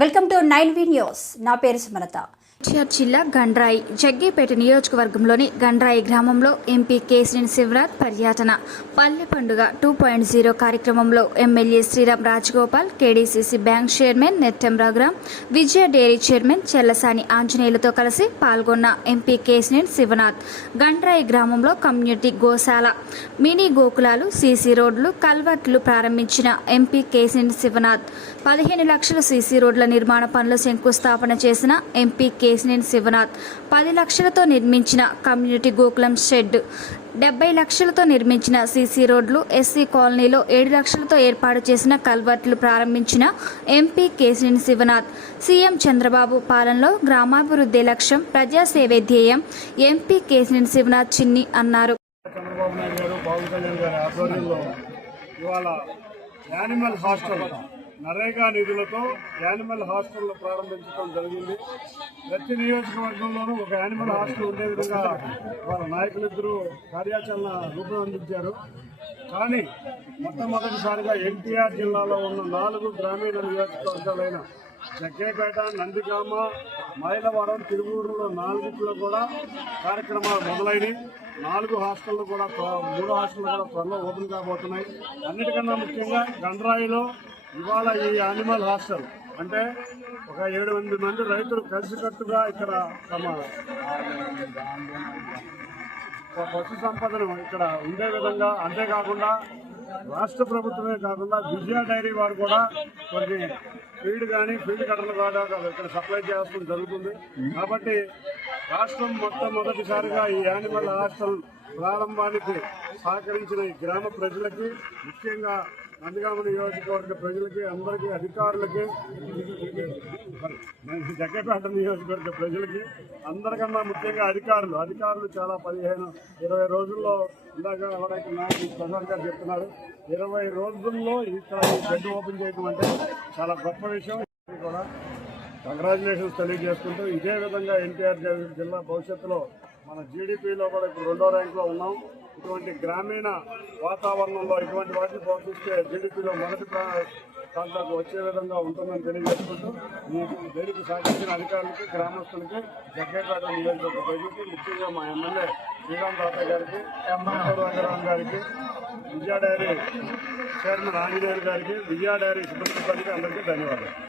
Welcome to 9V news. నా పేరు సుమలత. ఎన్టీఆర్ జిల్లా గండ్రాయి జగ్గేపేట నియోజకవర్గంలోని గండ్రాయి గ్రామంలో ఎంపీ కేసినేని శివనాథ్ పర్యటన. పల్లె పండుగ 2.0 కార్యక్రమంలో MLA Sriram Rajagopal, KDCC bank chairman Nettem Raghuram, Vijaya dairy chairman Chellasani ఆంజనేయులతో కలిసి పాల్గొన్న ఎంపీ కేసినేని శివనాథ్ గండ్రాయి గ్రామంలో కమ్యూనిటీ గోశాల, మినీ గోకులాలు, సీసీ రోడ్లు, కల్వర్ట్లు ప్రారంభించిన ఎంపీ కేసినేని శివనాథ్ 15 లక్షల సీసీ రోడ్ల నిర్మాణ పనులు శంకుస్థాపన చేసిన ఎంపీ కేసినేని శివనాథ్ 10 లక్షలతో నిర్మించిన కమ్యూనిటీ గోకులం షెడ్, 70 లక్షలతో నిర్మించిన సీసీ రోడ్లు, ఎస్సీ కాలనీలో 7 లక్షలతో ఏర్పాటు చేసిన కల్వర్ట్లు ప్రారంభించిన ఎంపీ కేసినేని శివనాథ్. సీఎం చంద్రబాబు పాలనలో గ్రామాభివృద్ధి లక్ష్యం, ప్రజాసేవే ధ్యేయం ఎంపీ కేసినేని శివనాథ్ చిన్ని అన్నారు. నరేగా నిధులతో యానిమల్ హాస్టల్ ప్రారంభించడం జరిగింది. ప్రతి నియోజకవర్గంలోనూ ఒక యానిమల్ హాస్టల్ ఉండే విధంగా వాళ్ళ నాయకులిద్దరూ కార్యాచరణ రూపొందించారు. కానీ మొట్టమొదటిసారిగా ఎన్టీఆర్ జిల్లాలో ఉన్న 4 గ్రామీణ నియోజకవర్గాలైన జగ్గేపేట, నందిగామ, మైలవరం, తిరువూరులో 4 కూడా కార్యక్రమాలు మొదలైనవి. 4 హాస్టళ్లు కూడా 3 హాస్టళ్లు కూడా త్వరలో ఓపెన్ కాబోతున్నాయి. అన్నిటికన్నా ముఖ్యంగా గండ్రాయిలో ఇవాళ ఈ యానిమల్ హాస్టల్ అంటే ఒక 7-8 మంది రైతులు కలిసికట్టుగా ఇక్కడ తమ పశు సంపదను ఇక్కడ ఉండే విధంగా, అంతేకాకుండా రాష్ట్ర ప్రభుత్వమే కాకుండా విజయ డైరీ వారు కూడా కొన్ని ఫీడ్ కట్టలు కూడా ఇక్కడ సప్లై చేయాల్సి జరుగుతుంది. కాబట్టి రాష్ట్రం మొట్టమొదటిసారిగా ఈ యానిమల్ హాస్టల్ ప్రారంభానికి సహకరించిన ఈ గ్రామ ప్రజలకి, ముఖ్యంగా నందిగామ నియోజకవర్గ ప్రజలకి, అందరికీ, అధికారులకి, జగ్గేపేట నియోజకవర్గ ప్రజలకి, అందరికన్నా ముఖ్యంగా అధికారులు చాలా 15-20 రోజుల్లో, ఇందాక ఎవరైతే నాకు ప్రసాద్ గారు చెప్తున్నారు, 20 రోజుల్లో ఇక్కడ ఈ షెడ్ ఓపెన్ చేయడం అంటే చాలా గొప్ప విషయం. కూడా కంగ్రాచులేషన్స్ తెలియజేసుకుంటూ, ఇదే విధంగా ఎన్టీఆర్ జిల్లా భవిష్యత్తులో మన జీడిపిలో కూడా ఇప్పుడు 2వ ర్యాంకులో ఉన్నాం. ఇటువంటి గ్రామీణ వాతావరణంలో ఇటువంటి వాటిని ప్రోత్సహిస్తే జీడిపిలో మొదటి ప్రాంతాలకు వచ్చే విధంగా ఉంటుందని తెలియజేసుకుంటూ, దీనికి సహకరించిన అధికారులకి, గ్రామస్తులకి, జగ్గేపేట నియోజకవర్గ ప్రజలకి, ముఖ్యంగా మా ఎమ్మెల్యే శ్రీరామ్ తాతయ్య గారికి, రంగారాం గారికి, విజయ డైరీ చైర్మన్ ఆంజనేయులు గారికి, విజయ డైరీ సిబ్బందికి అందరికీ ధన్యవాదాలు.